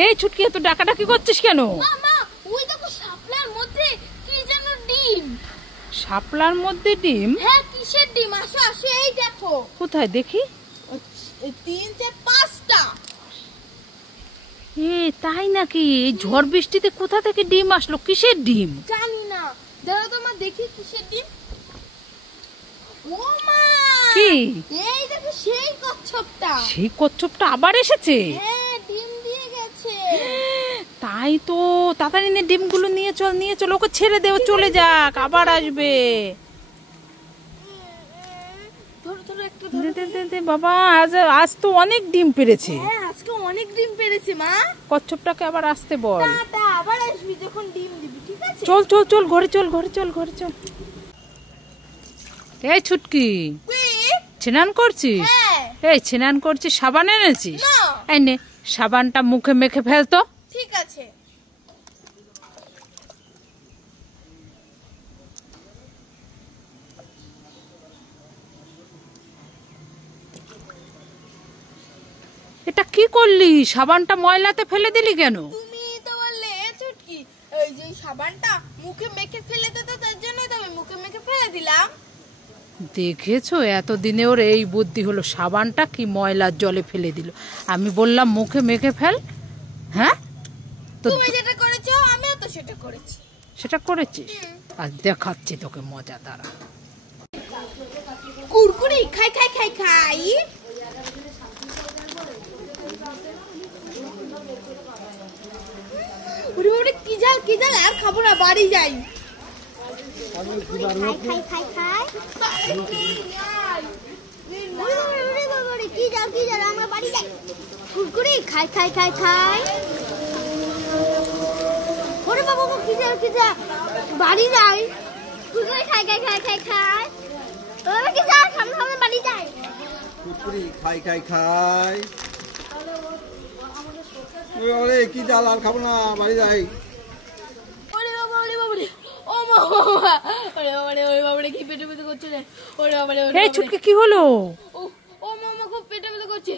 এই ছুটকি এত ডাকাডাকি করছিস কেন? মামা ওই দেখো শাপলার মধ্যে কি যেন ডিম। শাপলার মধ্যে ডিম? হ্যাঁ কিসের ডিম? আসো আসো এই দেখো। কোথায় দেখি? 3 4 5টা। এ তাই নাকি? এই ঝড় বৃষ্টিতে কোথা থেকে ডিম আসলো? কিসের ডিম? জানি না, দাঁড়াও তো মা দেখি কিসের ডিম। ও মা কি? এই দেখো সেই কচ্ছপটা। সেই কচ্ছপটা আবার এসেছে? হ্যাঁ ডিম দিয়ে গেছে। তাই তো, তাড়াতাড়ি নে ডিমগুলো নিয়ে চল, নিয়ে চল, ওকে ছেড়ে দেও, চলে যাক, আবার আসবে। ধরো ধরো একটু দে ধরো। দে দে দে বাবা, আজ তো অনেক ডিম পেরেছে। হ্যাঁ আজকে অনেক ডিম পেরেছে মা। কচ্ছপটাকে আবার আসতে বল। তা আবার আসবি যখন ডিম দিবি, ঠিক আছে? চল চল চল, ঘরে চল, ঘরে চল, ঘরে চল। এই ছুটকি, স্নান করছিস? হ্যাঁ। এই স্নান করছিস, সাবান এনেছিস? না। এই নে সাবানটা মুখে মেখে ফেলতো। ঠিক আছে। এটা কি করলি? সাবানটা ময়লাতে ফেলে দিলি কেন? তুমি তো বললে ছুটকি এই যে সাবানটা মুখে মেখে ফেলে দে, তো তার জন্য তো আমি মুখে মেখে ফেলে দিলাম। দেখেছো, এতদিনে ওর এই বুদ্ধি হলো, সাবানটা কি ময়লার জলে ফেলে দিল। আমি বললাম মুখে মেখে ফেল। হ্যাঁ তো তুমি যেটা করেছো আমিও তো সেটা করেছি। সেটা করেছিস? আর দেখাচ্ছি তোকে মজা, দাঁড়া। কুরকুরি খাই খাই খাই খাই। ওরে ওরে কি জাল কি জাল, আর খাবো না, বাড়ি যাই। খাই খাই খাই খাই। ওরে কি জাল আমরা বাড়ি যাই। কুরকুরি খাই খাই খাই খাই। ওরে বাবা কি জাল বাড়ি যাই। কুরকুরি খাই খাই খাই খাই খাই। ওরে কি জাল সামনে সামনে বাড়ি যাই। কুরকুরি খাই খাই খাই। ওরে কি জাল, আর খাবো না, বাড়ি যাই। ওরে বাবা ও বাবা, ওরে বাবা কি পেটে ব্যথা করছে রে। ওরে বাবা এই ছুটকি কি হলো? ও মামা খুব পেটে ব্যথা করছে।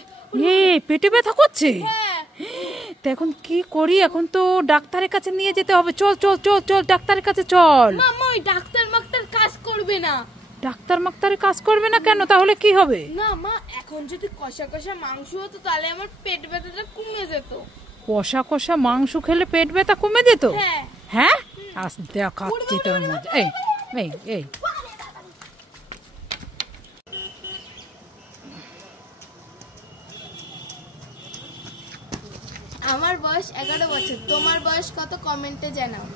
এ পেটে ব্যথা করছে? হ্যাঁ। তো এখন কি করি? এখন তো ডাক্তারের কাছে নিয়ে যেতে হবে। চল চল চল চল, ডাক্তারের কাছে চল। মামা ওই ডাক্তার মাক্তার কাজ করবে না। ডাক্তার মাক্তারে কাজ করবে না কেন? তাহলে কি হবে? না মা, এখন যদি কষা কষা মাংস হতো তাহলে আমার পেট ব্যথাটা কমে যেত। কষা কষা মাংস খেলে পেট ব্যথা কমে যেত? হ্যাঁ। হ্যাঁ আজ দেখাচ্ছি তোর মজা। এই এই এই আমার বয়স 11 বছর, তোমার বয়স কত কমেন্টে জানাও।